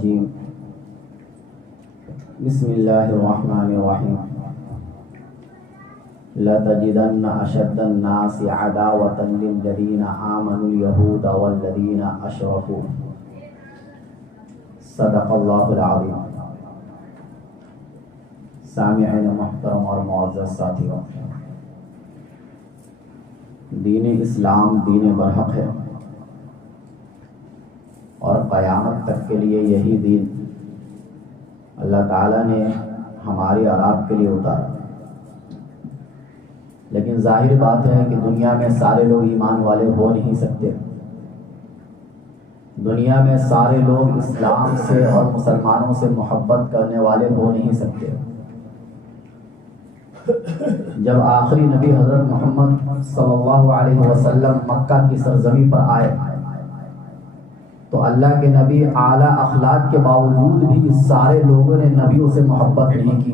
الرجیم بسم اللہ الرحمن الرحیم لَتَجِدَنَّ أَشَدَّ النَّاسِ عَدَاوَةً لِلَّذِينَ آمَنُوا الْيَهُودَ وَالَّذِينَ أَشْرَكُوا صدق اللہ العظیم۔ سامعین محترم اور معزز ساتھیوں، دین اسلام دین برحق ہے اور قیامت تک کے لیے یہی دین اللہ تعالیٰ نے ہماری اور آپ کے لیے اتارا۔ لیکن ظاہر بات ہے کہ دنیا میں سارے لوگ ایمان والے ہو نہیں سکتے، دنیا میں سارے لوگ اسلام سے اور مسلمانوں سے محبت کرنے والے ہو نہیں سکتے۔ جب آخری نبی حضرت محمد صلی اللہ علیہ وسلم مکہ کی سرزمین پر آئے تو اللہ کے نبی اعلیٰ اخلاق کے باوجود بھی سارے لوگوں نے نبیوں سے محبت نہیں کی۔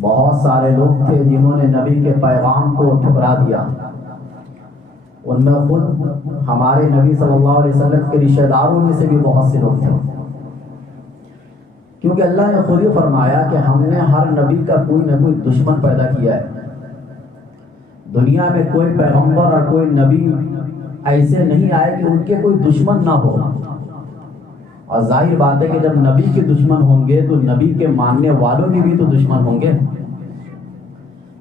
بہت سارے لوگ تھے جنہوں نے نبی کے پیغام کو ٹھکرا دیا۔ ان میں خود ہمارے نبی صلی اللہ علیہ وسلم کے رشتہ داروں میں سے بھی بہت سے لوگ تھے، کیونکہ اللہ نے خود ہی فرمایا کہ ہم نے ہر نبی کا کوئی نہ کوئی دشمن پیدا کیا ہے۔ دنیا میں کوئی پیغمبر اور کوئی نبی ایسے نہیں آئے کہ ان کے کوئی دشمن نہ ہو، اور ظاہر بات ہے کہ جب نبی کے دشمن ہوں گے تو نبی کے ماننے والوں کے بھی تو دشمن ہوں گے۔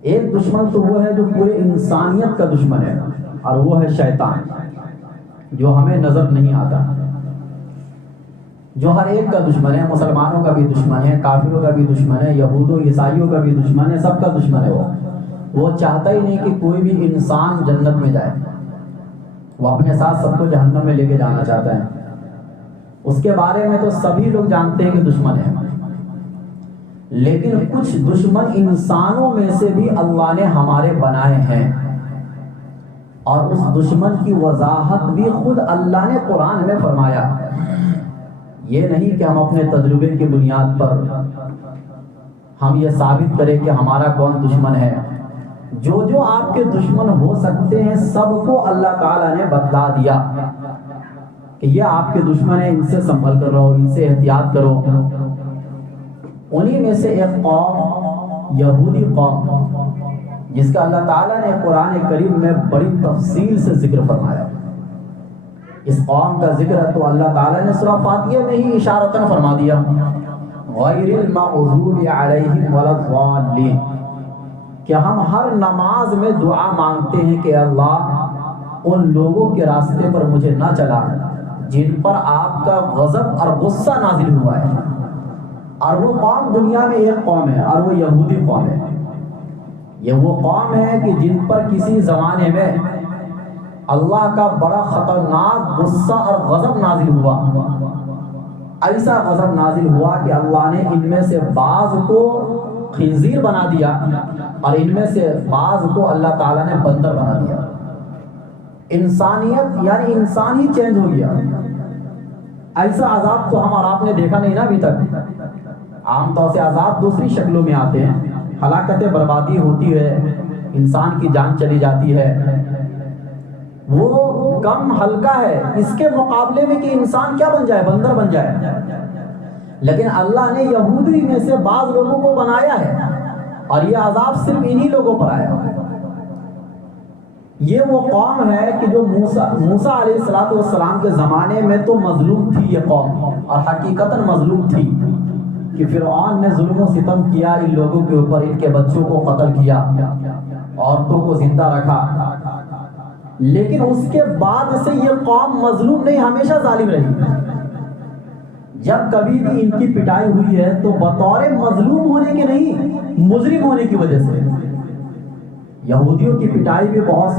ایک دشمن تو وہ ہے جو پورے انسانیت کا دشمن ہے، اور وہ ہے شیطان، جو ہمیں نظر نہیں آتا، جو ہر ایک کا دشمن ہے۔ مسلمانوں کا بھی دشمن ہے، کافروں کا بھی دشمن ہے، یہود و عیسائیوں کا بھی دشمن ہے، سب کا دشمن ہے۔ وہ چاہتا ہی نہیں کہ کوئی بھی انسان جنت میں جائے، وہ اپنے ساتھ سب کو جہنم میں لے کے جانا چاہتا ہے۔ اس کے بارے میں تو سبھی لوگ جانتے ہیں کہ دشمن ہے، لیکن کچھ دشمن انسانوں میں سے بھی اللہ نے ہمارے بنائے ہیں، اور اس دشمن کی وضاحت بھی خود اللہ نے قرآن میں فرمایا۔ یہ نہیں کہ ہم اپنے تجربے کی بنیاد پر ہم یہ ثابت کریں کہ ہمارا کون دشمن ہے۔ جو جو آپ کے دشمن ہو سکتے ہیں سب کو اللہ تعالیٰ نے بتلا دیا کہ یہ آپ کے دشمن ہیں، ان سے سنبھل کر رہو، ان سے احتیاط کرو۔ انہی میں سے ایک قوم یہودی قوم، جس کا اللہ تعالیٰ نے قرآن کریم میں بڑی تفصیل سے ذکر فرمایا۔ اس قوم کا ذکر تو اللہ تعالیٰ نے سورہ فاتحہ میں ہی اشارتاً فرما دیا، غیر المغضوب علیہم ولا الضالین، کہ ہم ہر نماز میں دعا مانگتے ہیں کہ اللہ ان لوگوں کے راستے پر مجھے نہ چلا جن پر آپ کا غضب اور غصہ نازل ہوا ہے۔ اور وہ قوم دنیا میں ایک قوم ہے، اور وہ یہودی قوم ہے۔ یہ وہ قوم ہے کہ جن پر کسی زمانے میں اللہ کا بڑا خطرناک غصہ اور غضب نازل ہوا۔ ایسا غضب نازل ہوا کہ اللہ نے ان میں سے بعض کو خنزیر بنا دیا، اور ان میں سے بعض کو اللہ تعالیٰ نے بندر بنا دیا۔ انسانیت یعنی انسان ہی چینج ہو گیا۔ ایسا عذاب تو ہم اور آپ نے دیکھا نہیں نا ابھی تک۔ عام طور سے عذاب دوسری شکلوں میں آتے ہیں، ہلاکت بربادی ہوتی ہے، انسان کی جان چلی جاتی ہے، وہ کم ہلکا ہے اس کے مقابلے میں کہ انسان کیا بن جائے، بندر بن جائے۔ لیکن اللہ نے یہودی میں سے بعض لوگوں کو بنایا ہے، اور یہ عذاب صرف انہی لوگوں پر آیا۔ یہ وہ قوم ہے کہ جو موسیٰ علیہ السلام کے زمانے میں تو مظلوم تھی یہ قوم، اور حقیقتاً مظلوم تھی کہ فرعون نے ظلم و ستم کیا ان لوگوں کے اوپر، ان کے بچوں کو قتل کیا، عورتوں کو زندہ رکھا۔ لیکن اس کے بعد سے یہ قوم مظلوم نہیں، ہمیشہ ظالم رہی۔ جب کبھی بھی ان کی پٹائی ہوئی ہے تو بطور مظلوم ہونے کے نہیں، مجرم ہونے کی وجہ سے۔ یہودیوں کی پٹائی بھی بہت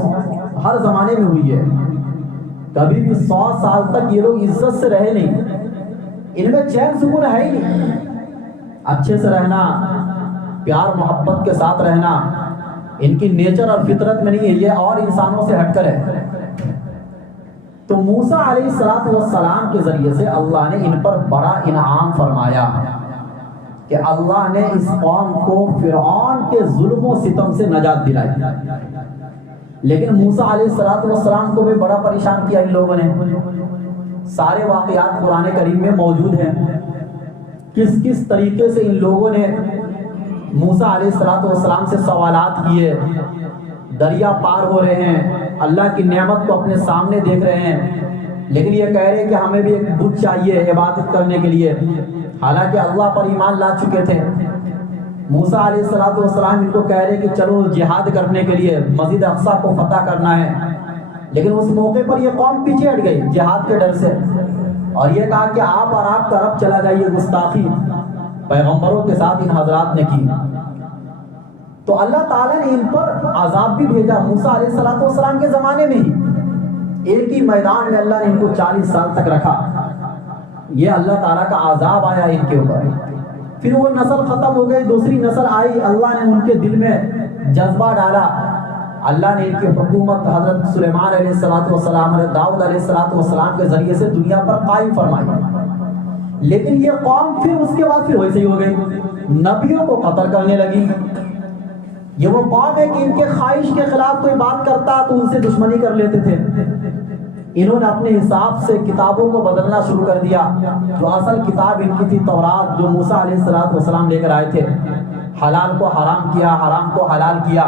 ہر زمانے میں ہوئی ہے، کبھی بھی 100 سال تک یہ لوگ عزت سے رہے نہیں، ان میں چین سکون ہے ہی نہیں۔ اچھے سے رہنا، پیار محبت کے ساتھ رہنا ان کی نیچر اور فطرت میں نہیں ہے، یہ اور انسانوں سے ہٹ کر ہے۔ تو موسیٰ علیہ السلام کے ذریعے سے اللہ نے ان پر بڑا انعام فرمایا کہ اللہ نے اس قوم کو فرعون کے ظلم و ستم سے نجات دلائی۔ لیکن موسیٰ علیہ السلام کو بھی بڑا پریشان کیا ان لوگوں نے۔ سارے واقعات قرآن کریم میں موجود ہیں، کس کس طریقے سے ان لوگوں نے موسیٰ علیہ السلام سے سوالات کیے، دریا پار ہو رہے ہیں، اللہ کی نعمت کو اپنے سامنے دیکھ رہے ہیں، لیکن یہ کہہ رہے ہیں کہ ہمیں بھی ایک بت چاہیے عبادت کرنے کے لیے، حالانکہ اللہ پر ایمان لا چکے تھے۔ موسیٰ علیہ السلام ان کو کہہ رہے کہ چلو جہاد کرنے کے لیے مسجد اقصی کو فتح کرنا ہے، لیکن اس موقع پر یہ قوم پیچھے ہٹ گئی جہاد کے ڈر سے، اور یہ کہا کہ آپ اور آپ طرف چلا جائیے۔ گستاخی پیغمبروں کے ساتھ ان حضرات نے کی، تو اللہ تعالیٰ نے ان پر عذاب بھی بھیجا۔ موسیٰ علیہ السلام کے زمانے میں ہی ایک ہی میدان میں اللہ نے ان کو 40 سال تک رکھا، یہ اللہ تعالیٰ کا عذاب آیا ان کے اوپر۔ پھر وہ نسل ختم ہو گئی، دوسری نسل آئی، اللہ نے ان کے دل میں جذبہ ڈالا، اللہ نے ان کی حکومت حضرت سلیمان علیہ السلام، حضرت داؤد علیہ السلام کے ذریعے سے دنیا پر قائم فرمائی۔ لیکن یہ قوم پھر اس کے بعد پھر ویسے ہی ہو گئی، نبیوں کو قتل کرنے لگی۔ یہ وہ قوم ہے کہ ان کے خواہش کے خلاف کوئی بات کرتا تو ان سے دشمنی کر لیتے تھے۔ انہوں نے اپنے حساب سے کتابوں کو بدلنا شروع کر دیا۔ جو اصل کتاب ان کی تھی تورات، جو موسیٰ علیہ السلام لے کر آئے تھے، حلال کو حرام کیا، حرام کو حلال کیا،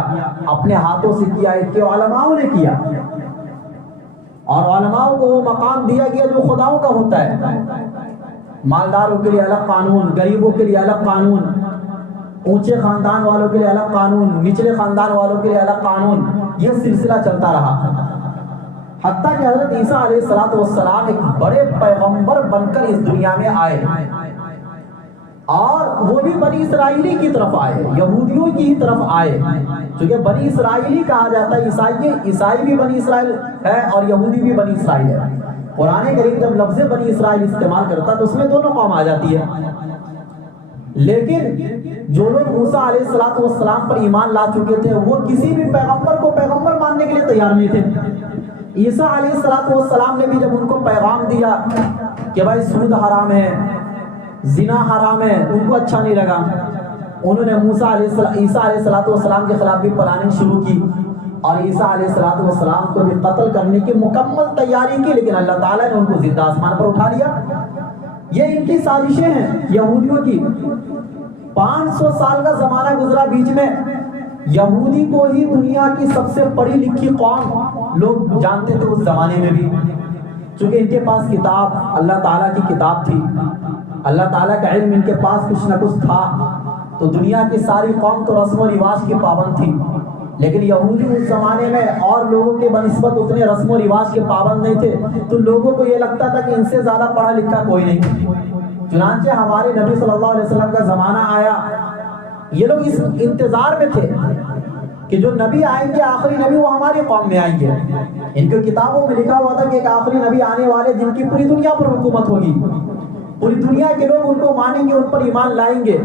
اپنے ہاتھوں سے کیا، ان کے علماؤں نے کیا، اور علماؤں کو وہ مقام دیا گیا جو خداؤں کا ہوتا ہے۔ مالداروں کے لیے الگ قانون، غریبوں کے لیے الگ قانون، اونچے خاندان والوں کے لیے الگ قانون، نچلے خاندان والوں کے لیے الگ قانون، یہ سلسلہ چلتا رہا، حتیٰ کہ حضرت عیسیٰ علیہ السلام ایک بڑے پیغمبر بن کر اس دنیا میں آئے، اور وہ بھی بنی اسرائیلی کی طرف آئے، یہودیوں کی ہی طرف آئے، کیونکہ بنی اسرائیلی کہا جاتا ہے، عیسائی بھی بنی اسرائیل ہے اور یہودی بھی بنی اسرائیل ہے۔ قرآن کریم جب لفظ بنی اسرائیل استعمال کرتا تو اس میں دونوں قوم آ جاتی ہے، لیکن جو لوگ موسیٰ علیہ السلام پر ایمان لا چکے تھے وہ کسی بھی پیغمبر کو پیغمبر ماننے کے لیے تیار نہیں تھے۔ عیسیٰ علیہ السلام نے بھی جب ان کو پیغام دیا کہ بھائی سود حرام ہے، زنا حرام ہے، ان کو اچھا نہیں لگا، انہوں نے عیسیٰ علیہ السلام کے خلاف بھی پلاننگ شروع کی، اور عیسیٰ علیہ السلام کو بھی قتل کرنے کی مکمل تیاری کی، لیکن اللہ تعالیٰ نے ان کو زندہ آسمان پر اٹھا لیا۔ یہ ان کی سازشیں ہیں یہودیوں کی۔ 500 سال کا زمانہ گزرا بیچ میں، یہودی کو ہی دنیا کی سب سے پڑھی لکھی قوم لوگ جانتے تھے اس زمانے میں بھی، چونکہ ان کے پاس کتاب اللہ تعالیٰ کی کتاب تھی، اللہ تعالیٰ کا علم ان کے پاس کچھ نہ کچھ تھا، تو دنیا کی ساری قوم تو رسم و رواج کی پابند تھی، لیکن یہودی اس زمانے میں اور لوگوں کے بنسبت اتنے رسم و رواج کے پابند نہیں تھے، تو لوگوں کو یہ لگتا تھا کہ ان سے زیادہ پڑھا لکھا کوئی نہیں۔ چنانچہ ہمارے نبی صلی اللہ علیہ وسلم کا زمانہ آیا، یہ لوگ اس انتظار میں تھے کہ جو نبی آئیں گے، آخری نبی، وہ ہماری قوم میں آئیں گے۔ ان کے کتابوں میں لکھا ہوا تھا کہ ایک آخری نبی آنے والے جن کی پوری دنیا پر حکومت ہوگی، پوری دنیا کے لوگ ان کو مانیں گے، ان پر ایمان لائیں گے،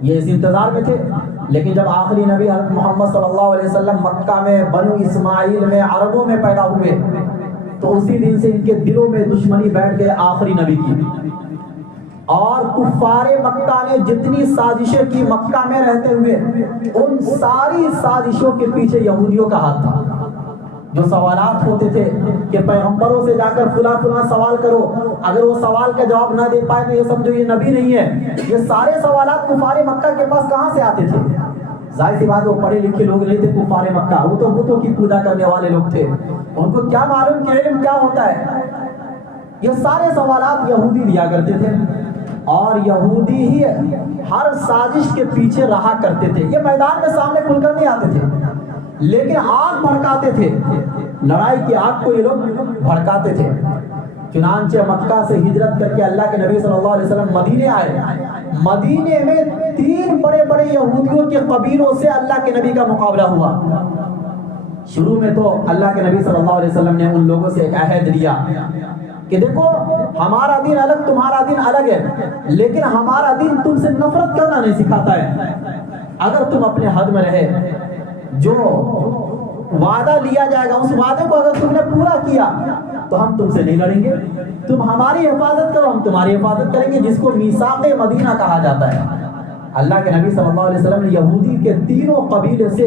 یہ اس انتظار میں تھے۔ لیکن جب آخری نبی حضرت محمد صلی اللہ علیہ وسلم مکہ میں بنو اسماعیل میں عربوں میں پیدا ہوئے، تو اسی دن سے ان کے دلوں میں دشمنی بیٹھ گئے آخری نبی کی، اور کفار مکہ نے جتنی سازشیں کی مکہ میں رہتے ہوئے، ان ساری سازشوں کے پیچھے یہودیوں کا ہاتھ تھا۔ جو سوالات ہوتے تھے کہ پیغمبروں سے جا کر فلاں فلاں سوال کرو، اگر وہ سوال کا جواب نہ دے پائے تو یہ سمجھو یہ نبی نہیں ہے، یہ سارے سوالات کفار مکہ کے پاس کہاں سے آتے تھے؟ ظاہر سی بات وہ پڑھے لکھے لوگ نہیں تھے کفار مکہ، وہ تو بتوں کی پوجا کرنے والے لوگ تھے، ان کو کیا معلوم کہ علم کیا ہوتا ہے؟ یہ سارے سوالات یہودی دیا کرتے تھے، اور یہودی ہی ہر سازش کے پیچھے رہا کرتے تھے۔ یہ میدان میں سامنے کھل کر نہیں آتے تھے، لیکن آگ بھڑکاتے تھے، لڑائی کی آگ کو یہ لوگ بھڑکاتے تھے۔ چنانچہ مکہ سے ہجرت کر کے اللہ کے نبی صلی اللہ علیہ وسلم مدینے آئے، مدینے میں 3 بڑے بڑے یہودیوں کے قبیلوں سے اللہ کے نبی کا مقابلہ ہوا۔ شروع میں تو اللہ کے نبی صلی اللہ علیہ وسلم نے ان لوگوں سے ایک عہد لیا کہ دیکھو ہمارا دین الگ، تمہارا دین الگ ہے، لیکن ہمارا دین تم سے نفرت کرنا نہیں سکھاتا ہے، اگر تم اپنے حد میں رہے، جو وعدہ لیا جائے گا اس وعدے کو اگر تم نے پورا کیا تو ہم تم سے نہیں لڑیں گے، تم ہماری حفاظت کرو ہم تمہاری حفاظت کریں گے، جس کو میثاق مدینہ کہا جاتا ہے۔ اللہ کے نبی صلی اللہ علیہ وسلم نے یہودی کے 3 قبیلے سے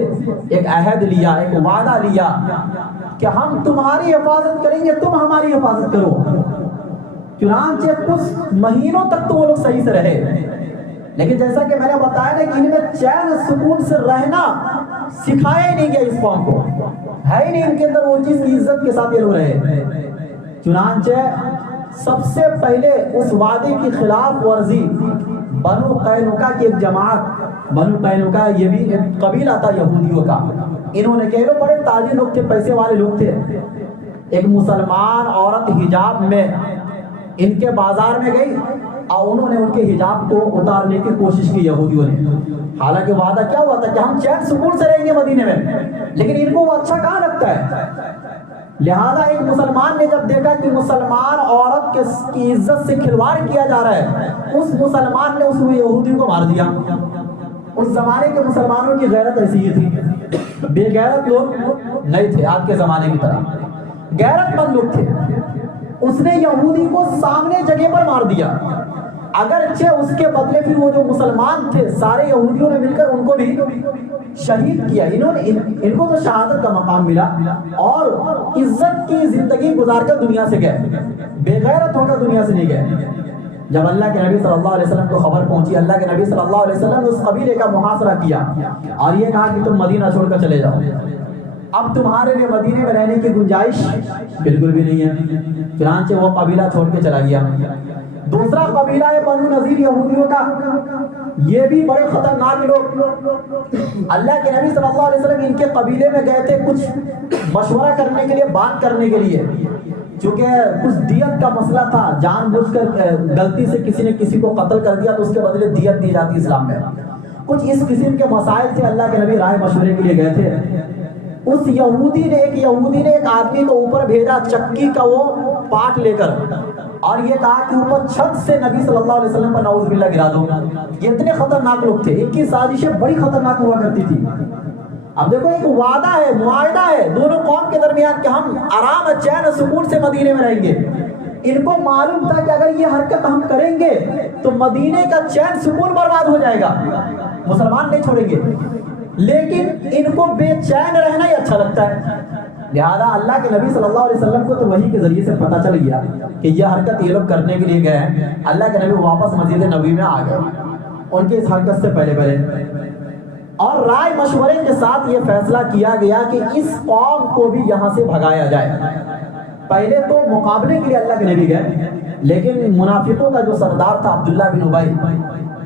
ایک عہد لیا، ایک وعدہ لیا کہ ہم تمہاری حفاظت کریں گے، تم ہماری حفاظت کرو۔ چنانچہ کچھ مہینوں تک تو وہ لوگ صحیح سے رہے، لیکن جیسا کہ میں نے بتایا نا کہ ان میں چین سکون سے رہنا سکھایا ہی نہیں گیا اس قوم کو، ہے ہی نہیں ان کے اندر وہ چیز کی عزت کے ساتھ یہ لوگ رہے۔ چنانچہ سب سے پہلے اس وعدے کی خلاف ورزی بنو قینقاع کی ایک جماعت، بنو قینقاع یہ بھی ایک قبیلہ تھا یہودیوں کا، انہوں نے کہ بڑے تاجر لوگ تھے، پیسے والے لوگ تھے، ایک مسلمان عورت حجاب میں ان کے بازار میں گئی اور انہوں نے ان کے حجاب کو اتارنے کی کوشش کی یہودیوں نے، حالانکہ وعدہ کیا ہوا تھا کہ ہم چین سکون سے رہیں گے مدینے میں، لیکن ان کو وہ اچھا کہاں لگتا ہے۔ لہذا ایک مسلمان نے جب دیکھا کہ مسلمان عورت کی عزت سے کھلواڑ کیا جا رہا ہے، اس مسلمان نے اس یہودی کو مار دیا۔ اس زمانے کے مسلمانوں کی غیرت ایسی ہی تھی، بے غیرت لوگ نہیں تھے آج کے زمانے کی طرح، غیرت مند لوگ تھے۔ اس نے یہودی کو سامنے جگہ پر مار دیا، اگرچہ اس کے بدلے پھر وہ جو مسلمان تھے سارے یہودیوں نے مل کر ان کو بھی شہید کیا، انہوں نے ان کو تو شہادت کا مقام ملا اور عزت کی زندگی گزار کر دنیا سے گئے، بے غیرت ہو کر دنیا سے نہیں گئے۔ جب اللہ کے نبی صلی اللہ علیہ وسلم کو خبر پہنچی، اللہ کے نبی صلی اللہ علیہ وسلم نے اس قبیلے کا محاصرہ کیا اور یہ کہا کہ تم مدینہ چھوڑ کر چلے جاؤ، اب تمہارے لیے مدینے میں رہنے کی گنجائش بالکل بھی نہیں ہے۔ چنانچہ وہ قبیلہ چھوڑ کے چلا گیا۔ دوسرا قبیلہ ہے بنو نذیر یہودیوں کا، یہ بھی بڑے خطرناک لوگ، اللہ کے نبی صلی اللہ علیہ وسلم ان کے قبیلے میں گئے تھے کچھ مشورہ کرنے کے لیے، بات کرنے کے لیے، چونکہ کچھ دیت کا مسئلہ تھا، جان بوجھ کر غلطی سے کسی نے کسی کو قتل کر دیا تو اس کے بدلے دیت دی جاتی اسلام میں، کچھ اس قسم کے مسائل تھے، اللہ کے نبی رائے مشورے کے لیے گئے تھے۔ اس یہودی نے ایک آدمی کو اوپر بھیجا چکی کا وہ پاٹ لے کر، اور یہ کہا کہ اوپر چھت سے نبی صلی اللہ علیہ وسلم پر نعوذ باللہ گرا دو۔ یہ اتنے خطرناک لوگ تھے، ان کی سازشیں بڑی خطرناک ہوا کرتی تھی۔ اب دیکھو ایک وعدہ ہے، معاہدہ ہے دونوں قوم کے درمیان کہ ہم آرام چین سکون سے مدینے میں رہیں گے، ان کو معلوم تھا کہ اگر یہ حرکت ہم کریں گے تو مدینے کا چین سکون برباد ہو جائے گا، مسلمان نہیں چھوڑیں گے، لیکن ان کو بے چین رہنا ہی اچھا لگتا ہے۔ لہذا اللہ کے نبی صلی اللہ علیہ وسلم کو تو وحی کے ذریعے سے پتہ چل گیا کہ یہ حرکت یہ لوگ کرنے کے لیے گئے ہیں۔ اللہ کے نبی واپس مسجد نبوی میں آ گئے ان کی اس حرکت سے پہلے، اور رائے مشورے کے ساتھ یہ فیصلہ کیا گیا کہ اس قوم کو بھی یہاں سے بھگایا جائے۔ پہلے تو مقابلے کے لیے اللہ کے نبی گئے، لیکن منافقوں کا جو سردار تھا عبداللہ بن ابی،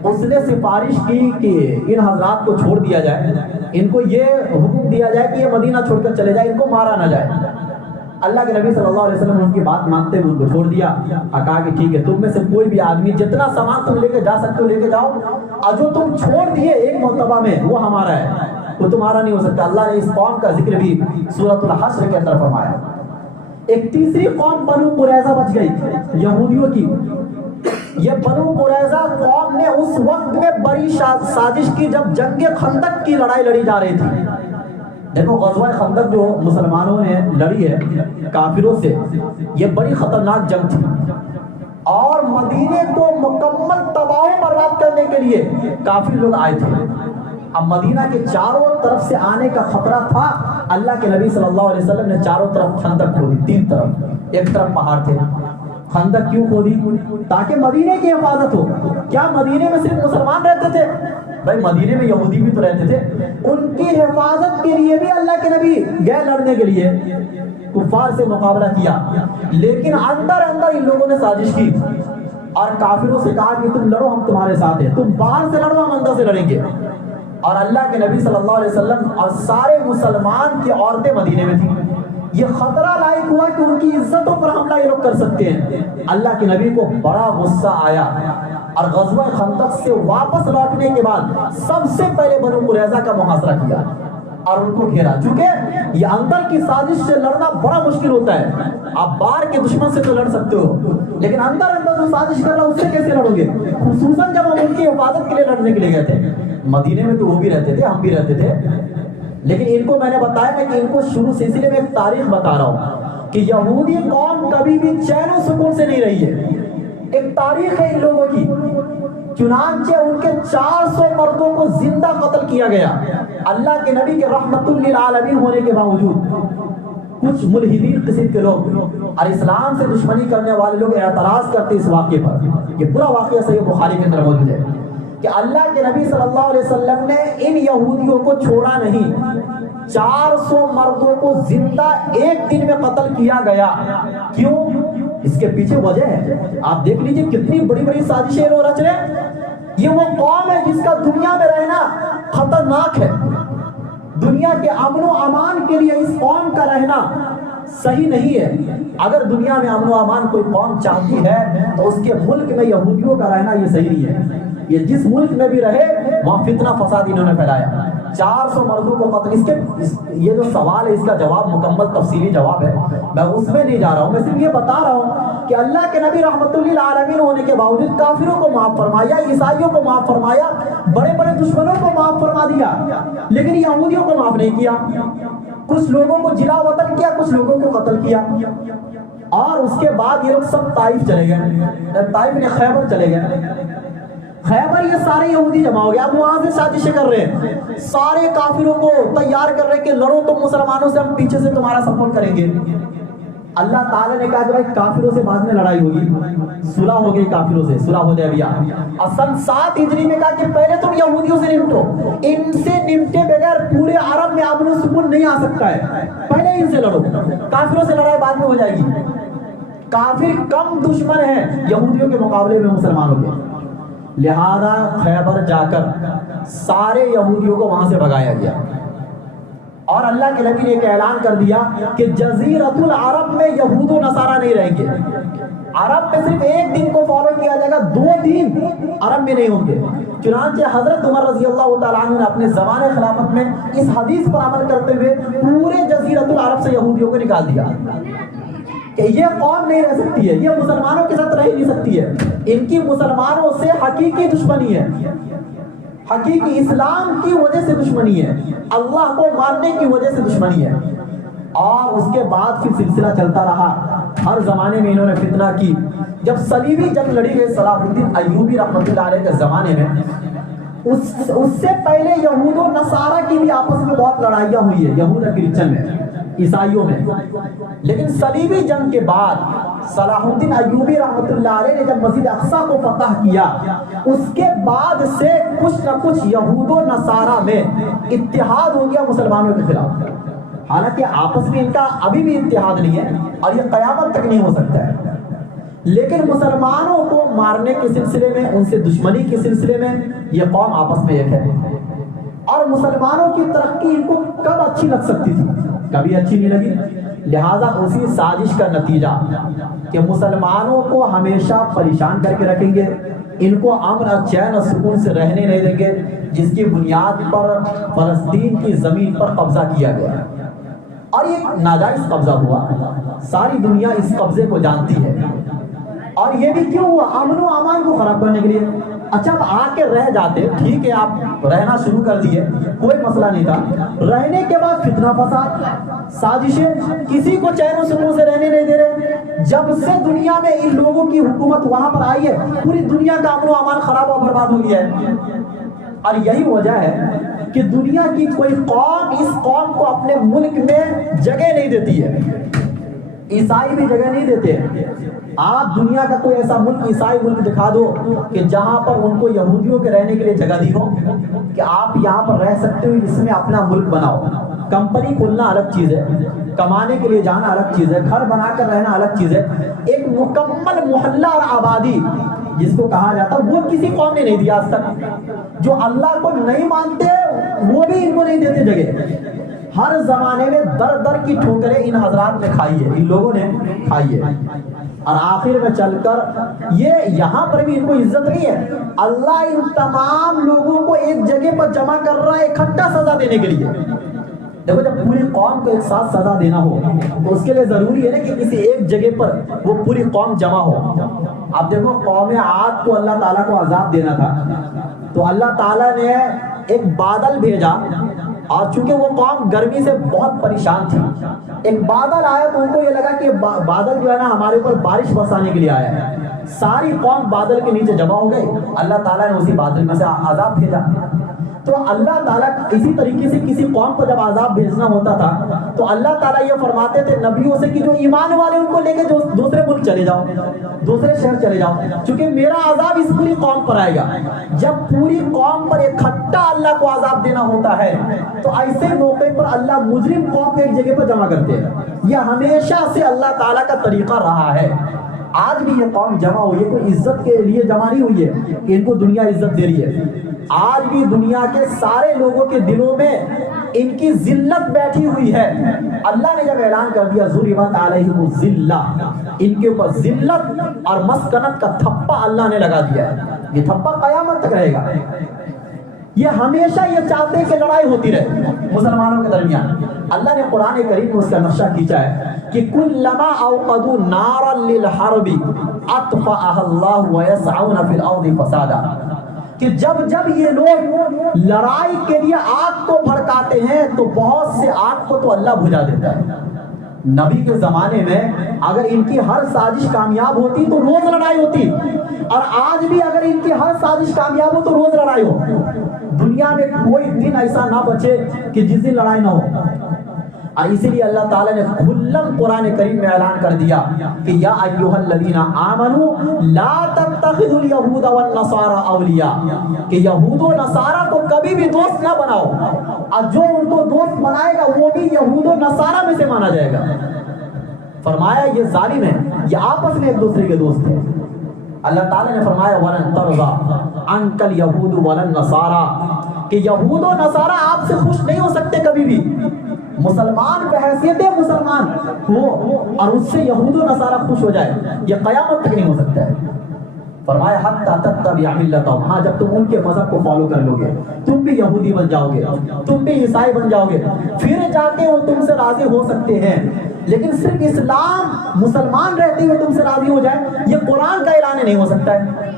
اس نے سفارش کی کہ ان حضرات کو چھوڑ دیا جائے، ان کو یہ حکم دیا جائے کہ یہ مدینہ چھوڑ کر چلے جائے، ان کو مارا نہ جائے۔ اللہ کے نبی صلی اللہ علیہ وسلم نے ان کی بات مانتے ہوئے ان کو چھوڑ دیا اور کہا کہ ٹھیک ہے، تم میں سے کوئی بھی آدمی جتنا سامان تم لے کے جا سکتے ہو لے کے جاؤ، اور جو تم چھوڑ دیے ایک مرتبہ میں وہ ہمارا ہے، وہ تمہارا نہیں ہو سکتا۔ اللہ نے اس قوم کا ذکر بھی سورۃ الحشر کے اندر فرمایا۔ ایک تیسری قوم بنو قریظہ بچ گئی یہودیوں کی۔ یہ بنو قریظہ قوم نے اس وقت میں بڑی سازش کی جب جنگ خندق کی لڑائی لڑی جا رہی تھی۔ دیکھو غزوہ خندق جو مسلمانوں نے لڑی ہے کافروں سے، یہ بڑی خطرناک جنگ تھی، اور مدینے کو مکمل تباہ و برباد کرنے کے لیے کافر لوگ آئے تھے۔ اب مدینہ کے چاروں طرف سے آنے کا خطرہ تھا، اللہ کے نبی صلی اللہ علیہ وسلم نے چاروں طرف خندق کھودی، تین طرف، ایک طرف پہاڑ تھے۔ خندق کیوں کھودی؟ تاکہ مدینے کی حفاظت ہو۔ کیا مدینے میں صرف مسلمان رہتے تھے؟ بھائی مدینے میں یہودی بھی تو رہتے تھے، ان کی حفاظت کے لیے بھی اللہ کے نبی گئے لڑنے کے لیے، کفار سے مقابلہ کیا، لیکن اندر اندر ان لوگوں نے سازش کی اور کافروں سے کہا کہ تم لڑو ہم تمہارے ساتھ ہیں، تم باہر سے لڑو ہم اندر سے لڑیں گے۔ اور اللہ کے نبی صلی اللہ علیہ وسلم اور سارے مسلمان کی عورتیں مدینے میں تھیں۔ یہ خطرہ لاحق ہوا کہ ان کی عزتوں پر حملہ یہ لوگ کر سکتے ہیں۔ اللہ کے نبی کو بڑا غصہ آیا اور غزوہ خندق سے واپس لوٹنے کے بعد سب سے پہلے بنو قریظہ کا محاصرہ کیا اور ان کو گھیرا۔ چونکہ یہ اندر کی سازش سے لڑنا بڑا مشکل ہوتا ہے، آپ باہر کے دشمن سے تو لڑ سکتے ہو، لیکن اندر اندر جو سازش کر رہا اس سے کیسے لڑو گے؟ خصوصاً جب ہم ان کی حفاظت کے لیے لڑنے کے لیے گئے تھے۔ مدینے میں تو وہ بھی رہتے تھے، ہم بھی رہتے تھے، لیکن ان کو میں نے بتایا نا کہ ان کو شروع سلسلے میں ایک تاریخ بتا رہا ہوں کہ یہودی قوم کبھی بھی چین و سکون سے نہیں رہی ہے، ایک تاریخ ہے ان لوگوں کی۔ چنانچہ ان کے 400 مردوں کو زندہ قتل کیا گیا، اللہ کے نبی کے رحمت للعالمین ہونے کے باوجود۔ کچھ ملحدین قسم کے لوگ اور اسلام سے دشمنی کرنے والے لوگ اعتراض کرتے اس واقعے پر. یہ پورا واقعہ صحیح بخاری کے اندر موجود ہے کہ اللہ کے نبی صلی اللہ علیہ وسلم نے ان یہودیوں کو چھوڑا نہیں. 400 مردوں کو زندہ ایک دن میں قتل کیا گیا. کیوں؟ اس کے پیچھے وجہ ہے. آپ دیکھ لیجئے کتنی بڑی بڑی سازشیں لوگ رچ رہے ہیں. یہ وہ قوم ہے جس کا دنیا میں رہنا خطرناک ہے. دنیا کے امن و امان کے لیے اس قوم کا رہنا صحیح نہیں ہے. اگر دنیا میں امن و امان کوئی قوم چاہتی ہے تو اس کے ملک میں یہودیوں کا رہنا یہ صحیح نہیں ہے. یہ جس ملک میں بھی رہے وہاں فتنہ فساد انہوں نے پھیلایا. 400 مردوں کو قتل. یہ جو سوال ہے اس کا جواب مکمل تفصیلی جواب ہے, میں اس میں نہیں جا رہا ہوں. میں صرف یہ بتا رہا ہوں کہ اللہ کے نبی رحمت للعالمین ہونے کے باوجود کافروں کو معاف فرمایا, عیسائیوں کو معاف فرمایا, بڑے بڑے دشمنوں کو معاف فرما دیا, لیکن یہودیوں کو معاف نہیں کیا. کچھ لوگوں کو جلا وطن کیا, کچھ لوگوں کو قتل کیا. اور اس کے بعد یہ لوگ سب طائف چلے گئے. طائف نے خیبر چلے گئے. خیبر یہ سارے یہودی جمع ہو گئے. اب وہاں سے سازشیں کر رہے ہیں, سارے کافروں کو تیار کر رہے ہیں کہ لڑو تم مسلمانوں سے, ہم پیچھے سے تمہارا سپورٹ کریں گے. اللہ تعالیٰ نے کہا کہ بھائی کافروں سے بعد میں لڑائی ہوگی, صلح ہو گئی کافروں سے, صلح حدیبیہ. اصل 7 ہجری میں کہا کہ پہلے تم یہودیوں سے نمٹو, ان سے نمٹے بغیر پورے عرب میں امن و سکون نہیں آ سکتا ہے, پہلے ان سے لڑو, کافروں سے لڑائی بعد میں ہو جائے گی. کافر کم دشمن ہیں یہودیوں کے مقابلے میں مسلمانوں کے. لہذا خیبر جا کر سارے یہودیوں کو وہاں سے بھگایا گیا, اور اللہ کے نبی نے ایک اعلان کر دیا کہ جزیرۃ العرب میں یہود و نصارہ نہیں رہیں گے. عرب میں صرف ایک دن کو فالو کیا جائے گا, 2 دن عرب میں نہیں ہوں گے. چنانچہ حضرت عمر رضی اللہ تعالیٰ عنہ نے اپنے زمانے خلافت میں اس حدیث پر عمل کرتے ہوئے پورے جزیرۃ العرب سے یہودیوں کو نکال دیا کہ یہ قوم نہیں رہ سکتی ہے, یہ مسلمانوں کے ساتھ رہ نہیں سکتی ہے. ان کی مسلمانوں سے حقیقی دشمنی ہے, حقیقی اسلام کی وجہ سے دشمنی ہے, اللہ کو ماننے کی وجہ سے دشمنی ہے. اور اس کے بعد پھر سلسلہ چلتا رہا. ہر زمانے میں انہوں نے فتنہ کی. جب صلیبی جنگ لڑی گئی صلاح الدین ایوبی رحمۃ اللہ علیہ کے زمانے میں, اس سے پہلے یہود و نصارہ کی بھی آپس میں بہت لڑائیاں ہوئی ہے, یہود اور کرسچن میں, عیسائیوں میں. لیکن صلیبی جنگ کے بعد صلاح الدین ایوبی رحمۃ اللہ علیہ نے جب مسجد اقصی کو فتح کیا, اس کے بعد سے کچھ نہ کچھ یہود و نصارہ میں اتحاد ہو گیا مسلمانوں کے خلاف. حالانکہ آپس میں ان کا ابھی بھی اتحاد نہیں ہے اور یہ قیامت تک نہیں ہو سکتا ہے, لیکن مسلمانوں کو مارنے کے سلسلے میں, ان سے دشمنی کے سلسلے میں یہ قوم آپس میں ایک ہے. اور مسلمانوں کی ترقی ان کو کب اچھی لگ سکتی تھی؟ کبھی اچھی نہیں لگی. لہذا اسی سازش کا نتیجہ کہ مسلمانوں کو ہمیشہ پریشان کر کے رکھیں گے, ان کو امن اور چین اور سکون سے رہنے نہیں دیں گے, جس کی بنیاد پر فلسطین کی زمین پر قبضہ کیا گیا. اور یہ ناجائز قبضہ ہوا, ساری دنیا اس قبضے کو جانتی ہے. اور یہ بھی کیوں ہوا؟ امن و امان کو خراب کرنے کے لیے. اچھا اب آ کے رہ جاتے, ٹھیک ہے آپ رہنا شروع کر دیے, کوئی مسئلہ نہیں تھا. رہنے کے بعد فتنہ فساد, سازشیں, کسی کو چین و سکون سے رہنے نہیں دے رہے. جب سے دنیا میں ان لوگوں کی حکومت وہاں پر آئی ہے, پوری دنیا کا امن و امان خراب اور برباد ہو گیا ہے. اور یہی وجہ ہے کہ دنیا کی کوئی قوم اس قوم کو اپنے ملک میں جگہ نہیں دیتی ہے. عیسائی بھی جگہ نہیں دیتے. آپ دنیا کا کوئی ایسا ملک, عیسائی ملک دکھا دو کہ جہاں پر ان کو یہودیوں کے رہنے کے لیے جگہ دی ہو کہ آپ یہاں پر رہ سکتے ہو, اس میں اپنا ملک بناؤ. کمپنی کھولنا الگ چیز ہے, کمانے کے لیے جانا الگ چیز ہے, گھر بنا کر رہنا الگ چیز ہے. ایک مکمل محلہ اور آبادی جس کو کہا جاتا وہ کسی قوم نے نہیں دیا آج تک. جو اللہ کو نہیں مانتے وہ بھی ان کو نہیں دیتے جگہ. ہر زمانے میں در در کی ٹھوکریں ان حضرات نے کھائی ہے, ان لوگوں نے کھائی ہے, اور آخر میں چل کر یہ یہاں پر بھی ان کو عزت نہیں ہے. اللہ ان تمام لوگوں کو ایک جگہ پر جمع کر رہا ہے اکٹھا سزا دینے کے لیے. دیکھو جب پوری قوم کو ایک ساتھ سزا دینا ہو تو اس کے لیے ضروری ہے نا کہ کسی ایک جگہ پر وہ پوری قوم جمع ہو. اب دیکھو قوم عاد کو اللہ تعالیٰ کو عذاب دینا تھا, تو اللہ تعالیٰ نے ایک بادل بھیجا اور چونکہ وہ قوم گرمی سے بہت پریشان تھی، ایک بادل آیا تو ان کو یہ لگا کہ بادل جو ہے نا ہمارے اوپر بارش برسانے کے لیے آیا ہے، ساری قوم بادل کے نیچے جمع ہو گئی، اللہ تعالیٰ نے اسی بادل میں سے عذاب بھیجا۔ تو اللہ تعالیٰ اسی طریقے سے کسی قوم کو جب عذاب بھیجنا ہوتا تھا تو اللہ تعالیٰ یہ فرماتے تھے نبیوں سے کہ جو ایمان والے ان کو لے کے دوسرے ملک چلے جاؤ، دوسرے شہر چلے جاؤ، چونکہ میرا عذاب اس پوری قوم پر آئے گا۔ جب پوری قوم پر اکٹھا اللہ کو عذاب دینا ہوتا ہے تو ایسے موقع پر اللہ مجرم قوم کو ایک جگہ پر جمع کرتے ہیں۔ یہ ہمیشہ سے اللہ تعالیٰ کا طریقہ رہا ہے۔ آج بھی یہ قوم جمع ہوئی ہے، کوئی عزت کے لیے جمع نہیں ہوئی ہے کہ ان کو دنیا عزت دے رہی ہے۔ آج بھی دنیا کے سارے لوگوں کے دلوں میں ان کی ذلت بیٹھی ہوئی ہے۔ اللہ نے جب اعلان کر دیا ضربت علیہم الذلہ، ان کے اوپر ذلت اور مسکنت کا تھپا اللہ نے لگا دیا ہے، یہ تھپا قیامت تک رہے گا۔ یہ ہمیشہ یہ چاہتے ہیں کہ لڑائی ہوتی رہے مسلمانوں کے درمیان۔ اللہ نے قرآن کریم میں اس کا نقشہ کھینچا ہے کہ کلما اوقدوا نارا للحرب اطفأها اللہ ویسعون فی الارض فسادا، کہ جب جب یہ لوگ لڑائی کے لیے آگ کو بھڑکاتے ہیں تو بہت سے آگ کو تو اللہ بجھا دیتا ہے۔ نبی کے زمانے میں اگر ان کی ہر سازش کامیاب ہوتی تو روز لڑائی ہوتی، اور آج بھی اگر ان کی ہر سازش کامیاب ہو تو روز لڑائی ہو۔ دنیا میں کوئی دن ایسا نہ بچے کہ جس دن لڑائی نہ ہو۔ اور اسی لیے اللہ تعالیٰ نے کھلم قرآن کریم میں اعلان کر دیا کہ یا ایھا الذین آمنوا لا تتخذوا اليہود والنصارى اولیاء، کہ یہود و نصارہ کو کبھی بھی دوست نہ بناؤ، اور جو ان کو دوست بنائے گا وہ بھی یہود و نصارہ میں سے مانا جائے گا۔ فرمایا یہ ظالم ہے، یہ آپس میں ایک دوسرے کے دوست ہیں۔ اللہ تعالیٰ نے فرمایا وَلَن تَرْضَىٰ عَنْكَ الْيَهُودُ وَلَا النَّصَارَىٰ، کہ یہود و نصارہ آپ سے خوش نہیں ہو سکتے کبھی بھی۔ مسلمان بحیثیت مسلمان ہو اور اس سے یہود و نصارہ خوش ہو جائے، یہ قیامت تک نہیں ہو سکتا ہے۔ فرمایا حَتَّىٰ تَتَّبِعَ مِلَّتَهُمْ، ہاں جب تم ان کے مذہب کو فالو کر لو گے، تم بھی یہودی بن جاؤ گے، تم بھی عیسائی بن جاؤ گے، پھر جا کے وہ تم سے راضی ہو سکتے ہیں۔ لیکن صرف اسلام مسلمان رہتے ہوئے تم سے راضی ہو جائے، یہ قرآن کا اعلان نہیں ہو سکتا ہے۔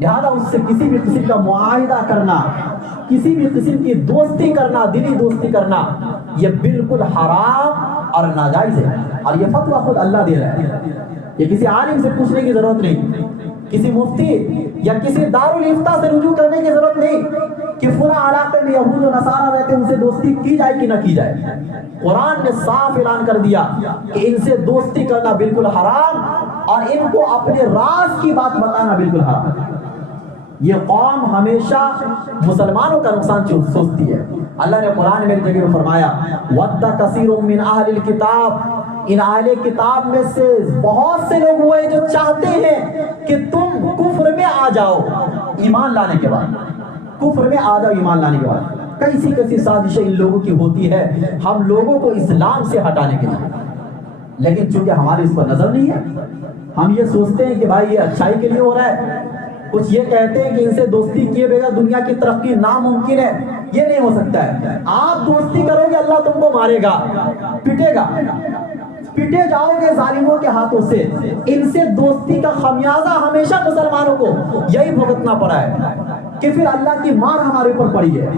لہذا اس سے کسی بھی قسم کا معاہدہ کرنا، کسی بھی قسم کی دوستی کرنا، دلی دوستی کرنا، یہ بالکل حرام اور ناجائز ہے۔ اور یہ فتویٰ خود اللہ دے رہا ہے، یہ کسی عالم سے پوچھنے کی ضرورت نہیں، کسی مفتی یا کسی دارالفتاء سے رجوع کرنے کی ضرورت نہیں کہ فلاں علاقے میں یہود و نصارہ رہتے ہیں ان سے دوستی کی جائے کہ نہ کی جائے۔ قرآن نے صاف اعلان کر دیا کہ ان سے دوستی کرنا بالکل حرام، اور ان کو اپنے راز کی بات بتانا بالکل حرام۔ یہ قوم ہمیشہ مسلمانوں کا نقصان سوچتی ہے۔ اللہ نے قرآن میں ایک جگہ میں فرمایا وَدَّ كَثِيرٌ مِّنْ أَهْلِ الْكِتَابِ، ان اہل کتاب میں سے بہت سے لوگ ہوئے جو چاہتے ہیں کہ تم کفر میں آ جاؤ ایمان لانے کے بعد، کفر میں آ جاؤ ایمان لانے کے بعد۔ کیسی کیسی سازشیں ان لوگوں کی ہوتی ہے ہم لوگوں کو اسلام سے ہٹانے کے لیے، لیکن چونکہ ہماری اس پر نظر نہیں ہے، ہم یہ سوچتے ہیں کہ بھائی یہ اچھائی کے لیے ہو رہا ہے، کچھ یہ کہتے ہیں کہ ان سے دوستی کیے بغیر دنیا کی ترقی ناممکن ہے، یہ نہیں ہو سکتا ہے۔ آپ دوستی کرو گے اللہ تم کو مارے گا، پٹے گا، پٹے جاؤ گے ظالموں کے ہاتھوں سے۔ ان سے دوستی کا خمیازہ ہمیشہ مسلمانوں کو یہی بھگتنا پڑا ہے کہ پھر اللہ کی مار ہمارے اوپر پڑی ہے۔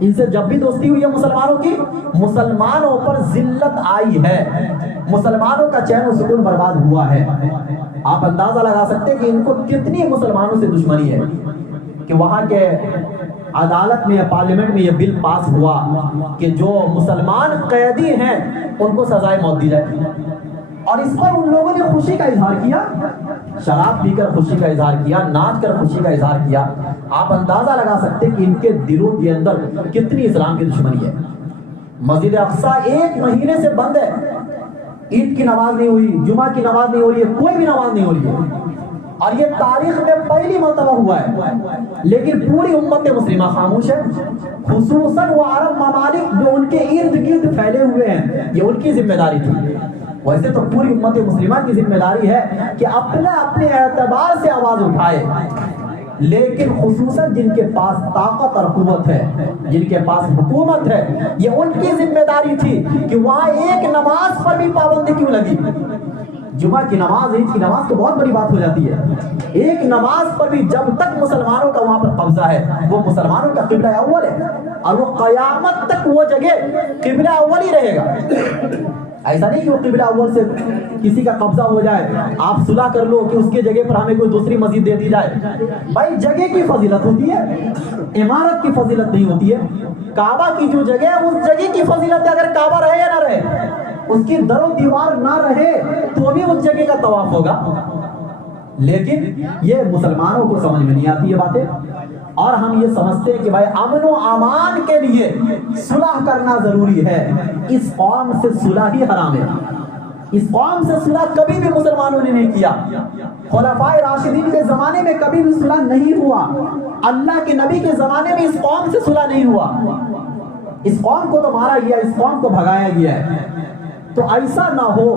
ان سے جب بھی دوستی ہوئی ہے مسلمانوں کی، مسلمانوں پر ذلت آئی ہے، مسلمانوں کا چین و سکون برباد ہوا ہے۔ آپ اندازہ لگا سکتے ہیں کہ ان کو کتنی مسلمانوں سے دشمنی ہے کہ وہاں کے عدالت میں یا پارلیمنٹ میں یہ بل پاس ہوا کہ جو مسلمان قیدی ہیں ان کو سزائے موت دی جائے، اور اس پر ان لوگوں نے خوشی کا اظہار کیا، شراب پی کر خوشی کا اظہار کیا، ناچ کر خوشی کا اظہار کیا۔ آپ اندازہ لگا سکتے کہ ان کے دلوں کے اندر کتنی اسلام کی دشمنی ہے۔ مسجد اقصیٰ 1 مہینے سے بند ہے، عید کی نماز نہیں ہوئی، جمعہ کی نماز نہیں ہو رہی ہے، کوئی بھی نماز نہیں ہو رہی ہے، اور یہ تاریخ میں پہلی مرتبہ ہوا ہے، لیکن پوری امت مسلمہ خاموش ہے، خصوصاً وہ عرب ممالک جو ان کے ارد گرد پھیلے ہوئے ہیں، یہ ان کی ذمہ داری تھی۔ ویسے تو پوری امت مسلمہ کی ذمہ داری ہے کہ اپنے اعتبار سے آواز اٹھائے، لیکن خصوصاً جن کے پاس طاقت اور قوت ہے، جن کے پاس حکومت ہے، یہ ان کی ذمہ داری تھی کہ وہاں ایک نماز پر بھی پابندی کیوں لگی، جمعہ کی نماز، عید کی نماز تو بہت بڑی بات ہو جاتی ہے. ایک نماز پر بھی جب تک مسلمانوں کا وہاں پر قبضہ ہے وہ مسلمانوں کا قبلہ اول ہے، اور وہ قیامت تک وہ جگہ قبلہ اول ہی رہے گا. ایسا نہیں کہ وہ قبلہ اول سے کسی کا قبضہ ہو جائے، آپ صلح کر لو کہ اس کے جگہ پر ہمیں کوئی دوسری مسجد دے دی جائے. بھائی جگہ کی فضیلت ہوتی ہے، عمارت کی فضیلت نہیں ہوتی ہے. کعبہ کی جو جگہ ہے اس جگہ کی فضیلت ہے، اگر کعبہ رہے یا نہ رہے، اس کی در و دیوار نہ رہے تو بھی اس جگہ کا طواف ہوگا. لیکن یہ مسلمانوں کو سمجھ میں نہیں آتی یہ باتیں، اور ہم یہ سمجھتے ہیں کہ بھائی امن و امان کے لیے صلح کرنا ضروری ہے. اس قوم سے صلح ہی حرام ہے. اس قوم سے صلح کبھی بھی مسلمانوں نے نہیں کیا. خلفائے راشدین کے زمانے میں کبھی بھی صلح نہیں ہوا. اللہ کے نبی کے زمانے میں اس قوم سے صلح نہیں ہوا. اس قوم کو تو مارا گیا، اس قوم کو بھگایا گیا ہے. تو ایسا نہ ہو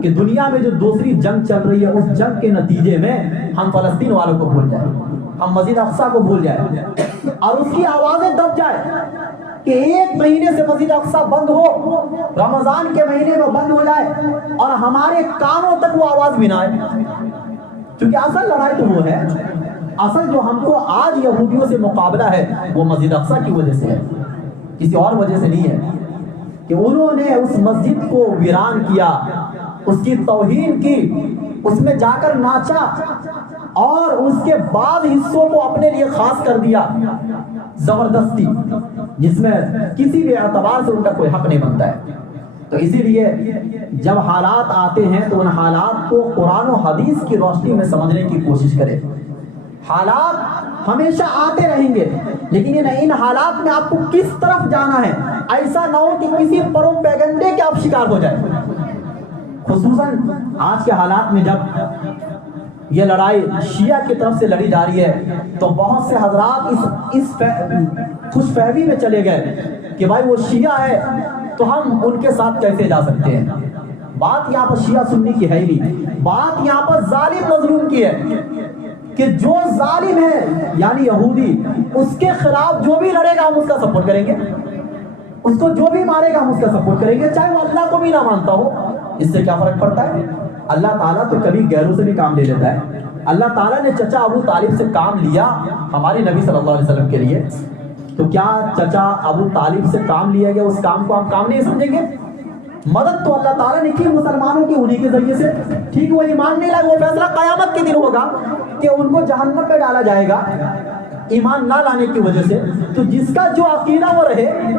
کہ دنیا میں جو دوسری جنگ چل رہی ہے اس جنگ کے نتیجے میں ہم فلسطین والوں کو بھول جائیں، ہم مسجد اقصیٰ کو بھول جائیں، اور اس کی آوازیں دب جائیں کہ ایک مہینے سے مسجد اقصیٰ بند ہو، رمضان کے مہینے میں بند ہو جائے اور ہمارے کانوں تک وہ آواز بھی نہ آئے. کیونکہ اصل لڑائی تو وہ ہے، اصل جو ہم کو آج یہودیوں سے مقابلہ ہے وہ مسجد اقصیٰ کی وجہ سے ہے، کسی اور وجہ سے نہیں ہے. کہ انہوں نے اس مسجد کو ویران کیا، اس کی توہین کی، اس میں جا کر ناچا اور اس کے بعد حصوں کو اپنے لیے خاص کر دیا زبردستی، جس میں کسی بھی اعتبار سے ان کا کوئی حق نہیں بنتا ہے. تو اسی لیے جب حالات آتے ہیں تو ان حالات کو قرآن و حدیث کی روشنی میں سمجھنے کی کوشش کرے. حالات ہمیشہ آتے رہیں گے، لیکن ان حالات میں آپ کو کس طرف جانا ہے، ایسا نہ ہو کہ کسی پروپیگنڈے کے آپ شکار ہو جائیں. خصوصاً آج کے حالات میں جب یہ لڑائی شیعہ کی طرف سے لڑی جا رہی ہے تو بہت سے حضرات اس خوش فہمی میں چلے گئے کہ بھائی وہ شیعہ ہے تو ہم ان کے ساتھ کیسے جا سکتے ہیں. بات یہاں پر شیعہ سنی کی ہے ہی نہیں، بات یہاں پر ظالم مظلوم کی ہے کہ جو ظالم ہے یعنی یہودی، اس کے خلاف جو بھی لڑے گا ہم اس کا سپورٹ کریں گے، اس کو جو بھی مارے گا ہم اس کا سپورٹ کریں گے، چاہے وہ اللہ کو بھی نہ مانتا ہو. اس سے کیا فرق پڑتا ہے؟ اللہ تعالیٰ تو کبھی غیروں سے بھی کام لے لیتا ہے. اللہ تعالیٰ نے چچا ابو طالب سے کام لیا ہمارے نبی صلی اللہ علیہ وسلم کے لیے، تو کیا چچا ابو طالب سے کام لیا گیا اس کام کو ہم کام نہیں سمجھیں گے؟ مدد تو اللہ تعالیٰ نے کی مسلمانوں کی انہی کے ذریعے سے. ٹھیک وہ ایمان نہیں لائے، وہ فیصلہ قیامت کے دن ہوگا کہ ان کو جہنم میں ڈالا جائے گا ایمان نہ لانے کی وجہ سے. تو جس کا جو عقیدہ وہ رہے،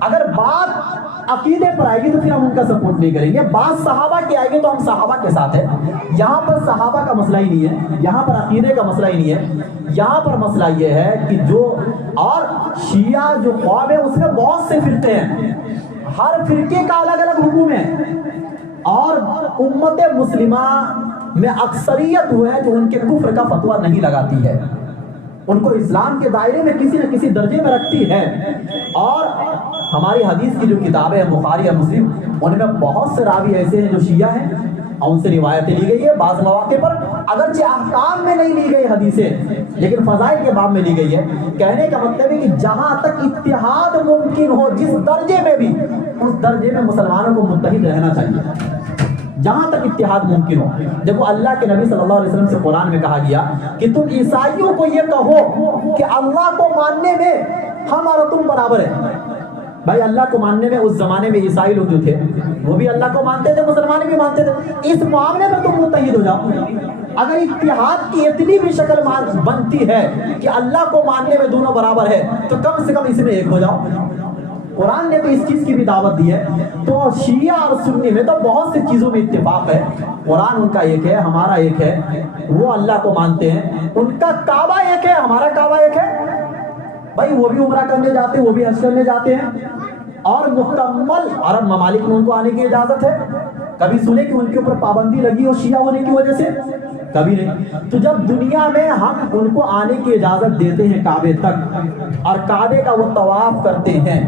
اگر بات عقیدے پر آئے گی تو پھر ہم ان کا سپورٹ نہیں کریں گے. بات صحابہ کی آئے گی تو ہم صحابہ کے ساتھ ہیں. یہاں پر صحابہ کا مسئلہ ہی نہیں ہے، یہاں پر عقیدے کا مسئلہ ہی نہیں ہے. یہاں پر مسئلہ یہ ہے کہ جو اور شیعہ جو قوم ہے اس میں بہت سے فرقے ہیں، ہر فرقے کا الگ الگ حکم ہے، اور امت مسلمہ میں اکثریت وہ ہے جو ان کے کفر کا فتویٰ نہیں لگاتی ہے، ان کو اسلام کے دائرے میں کسی نہ کسی درجے میں رکھتی ہے. اور ہماری حدیث کی جو کتابیں ہیں بخاری اور مسلم، ان میں بہت سے راوی ایسے ہیں جو شیعہ ہیں اور ان سے روایتیں لی گئی ہے. بعض مواقع پر اگرچہ احکام میں نہیں لی گئی حدیثیں لیکن فضائل کے باب میں لی گئی ہے. کہنے کا مطلب ہے کہ جہاں تک اتحاد ممکن ہو، جس درجے میں بھی، اس درجے میں مسلمانوں کو متحد رہنا چاہیے جہاں تک اتحاد ممکن ہو. دیکھو اللہ کے نبی صلی اللہ علیہ وسلم سے قرآن میں کہا گیا کہ تم عیسائیوں کو یہ کہو کہ اللہ کو ماننے میں ہم اور تم برابر ہیں. بھائی اللہ کو ماننے میں اس زمانے میں عیسائی لوگ جو تھے وہ بھی اللہ کو مانتے تھے، مسلمان بھی مانتے تھے. اس معاملے میں تم متحد ہو جاؤ. اگر اتحاد کی اتنی بھی شکل بنتی ہے کہ اللہ کو ماننے میں دونوں برابر ہے تو کم سے کم اس میں ایک ہو جاؤ. قرآن نے تو اس چیز کی بھی دعوت دی ہے. تو شیعہ اور سنی میں تو بہت سی چیزوں میں اتفاق ہے. قرآن ان کا ایک ہے، ہمارا ایک ہے، وہ اللہ کو مانتے ہیں. ان کا کعبہ ایک ہے، ہمارا کعبہ ایک ہے. بھائی وہ بھی عمرہ کرنے جاتے ہیں، وہ بھی حج کرنے جاتے ہیں، اور مکمل عرب ممالک میں ان کو آنے کی اجازت ہے. کبھی سنے کہ ان کے اوپر پابندی لگی ہو شیعہ ہونے کی وجہ سے؟ کبھی نہیں. تو جب دنیا میں ہم ان کو آنے کی اجازت دیتے ہیں کعبے تک، اور کعبے کا وہ طواف کرتے ہیں،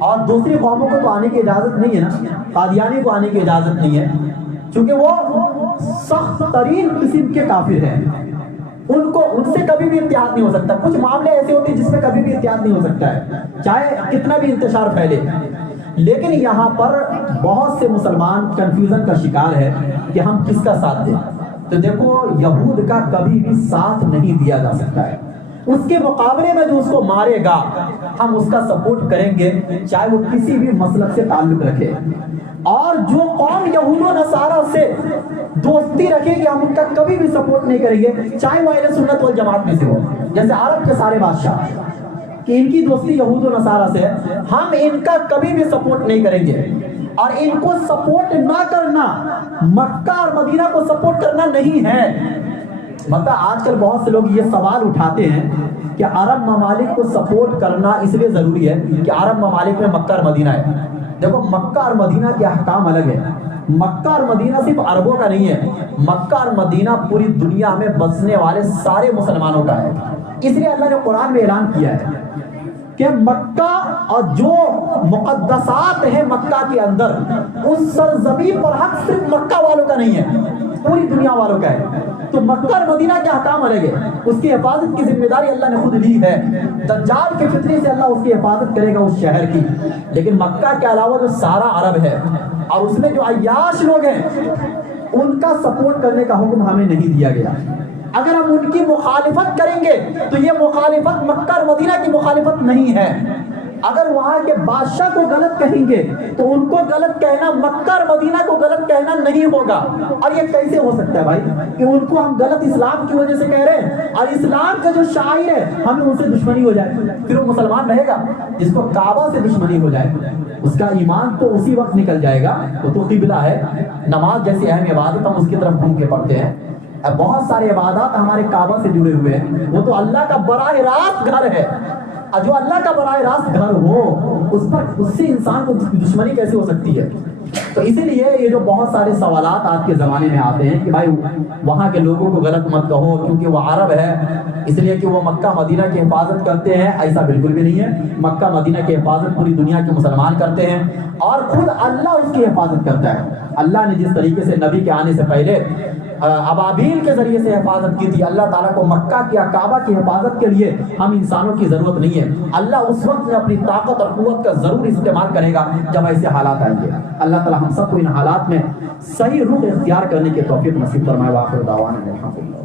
اور دوسری قوموں کو تو آنے کی اجازت نہیں ہے نا، قادیانی کو آنے کی اجازت نہیں ہے چونکہ وہ سخت ترین قسم کے کافر ہیں. ان سے کبھی بھی اتحاد نہیں ہو سکتا. کچھ معاملے ایسے ہوتے ہیں جس میں کبھی بھی اتحاد نہیں ہو سکتا ہے، چاہے کتنا بھی انتشار پھیلے. لیکن یہاں پر بہت سے مسلمان کنفیوژن کا شکار ہے کہ ہم کس کا ساتھ دیں. تو دیکھو یہود کا کبھی بھی ساتھ نہیں دیا جا سکتا ہے. اس کے مقابلے میں جو اس کو مارے گا ہم اس کا سپورٹ کریں گے، چاہے وہ کسی بھی مسلک سے تعلق رکھے. اور جو قوم یہود و نصارہ سے دوستی رکھے گی ہم ان کا کبھی بھی سپورٹ نہیں کریں گے، چاہے وہ اہل سنت والجماعت میں سے ہو. جیسے عرب کے سارے بادشاہ کہ ان کی دوستی یہود و نصارہ سے، ہم ان کا کبھی بھی سپورٹ نہیں کریں گے. اور ان کو سپورٹ نہ کرنا مکہ اور مدینہ کو سپورٹ کرنا نہیں ہے. مطلب آج کل بہت سے لوگ یہ سوال اٹھاتے ہیں کہ عرب ممالک کو سپورٹ کرنا اس لیے ضروری ہے کہ عرب ممالک میں مکہ اور مدینہ ہے. دیکھو مکہ اور مدینہ کے احکام الگ ہے. مکہ اور مدینہ صرف عربوں کا نہیں ہے، مکہ اور مدینہ پوری دنیا میں بسنے والے سارے مسلمانوں کا ہے. اس لیے اللہ نے قرآن میں اعلان کیا ہے کہ مکہ اور جو مقدسات ہیں مکہ کے اندر اس سرزمین پر حق صرف مکہ والوں کا نہیں ہے، پوری دنیا والوں کا ہے. تو مکہ اور مدینہ کے احکام الگ ہے، اس کی حفاظت کی ذمہ داری اللہ نے خود لی ہے. دجال کے فتنے سے اللہ اس کی حفاظت کرے گا اس شہر کی. لیکن مکہ کے علاوہ جو سارا عرب ہے اور اس میں جو عیاش لوگ ہیں ان کا سپورٹ کرنے کا حکم ہمیں نہیں دیا گیا. اگر ہم ان کی مخالفت کریں گے تو یہ مخالفت مکہ اور مدینہ کی مخالفت نہیں ہے. اگر وہاں کے بادشاہ کو غلط کہیں گے تو ان کو غلط کہنا مکہ اور مدینہ کو غلط کہنا نہیں ہوگا. اور یہ کیسے ہو سکتا ہے بھائی کہ ان کو ہم غلط اسلام کی وجہ سے کہہ رہے ہیں اور اسلام کا جو شاعر ہے ہمیں ان سے دشمنی ہو جائے؟ پھر وہ مسلمان رہے گا؟ جس کو کعبہ سے دشمنی ہو جائے اس کا ایمان تو اسی وقت نکل جائے گا. وہ تو قبلہ ہے. نماز جیسی اہم عبادت ہم اس کی طرف گھوم کے پڑھتے ہیں. بہت سارے عبادات ہمارے کعبہ سے جڑے ہوئے ہیں. وہ تو اللہ کا براہ راست گھر ہے. جو اللہ کا براہ راست گھر ہو اس سے انسان کو دشمنی کیسے ہو سکتی ہے؟ تو اسی لیے یہ جو بہت سارے سوالات آج کے زمانے میں آتے ہیں کہ بھائی وہاں کے لوگوں کو غلط مت کہو کیونکہ وہ عرب ہے اس لیے کہ وہ مکہ مدینہ کی حفاظت کرتے ہیں. ایسا بالکل بھی نہیں ہے. مکہ مدینہ کی حفاظت پوری دنیا کے مسلمان کرتے ہیں اور خود اللہ اس کی حفاظت کرتا ہے. اللہ نے جس طریقے سے نبی کے آنے سے پہلے ابابیل کے ذریعے سے حفاظت کی تھی، اللہ تعالیٰ کو مکہ کی کعبہ کی حفاظت کے لیے ہم انسانوں کی ضرورت نہیں ہے. اللہ اس وقت میں اپنی طاقت اور قوت کا ضرور استعمال کرے گا جب ایسے حالات آئیں گے. اللہ تعالیٰ ہم سب کو ان حالات میں صحیح رخ اختیار کرنے کی توفیق نصیب فرمائے. وآخر دعوانا الحمدللہ.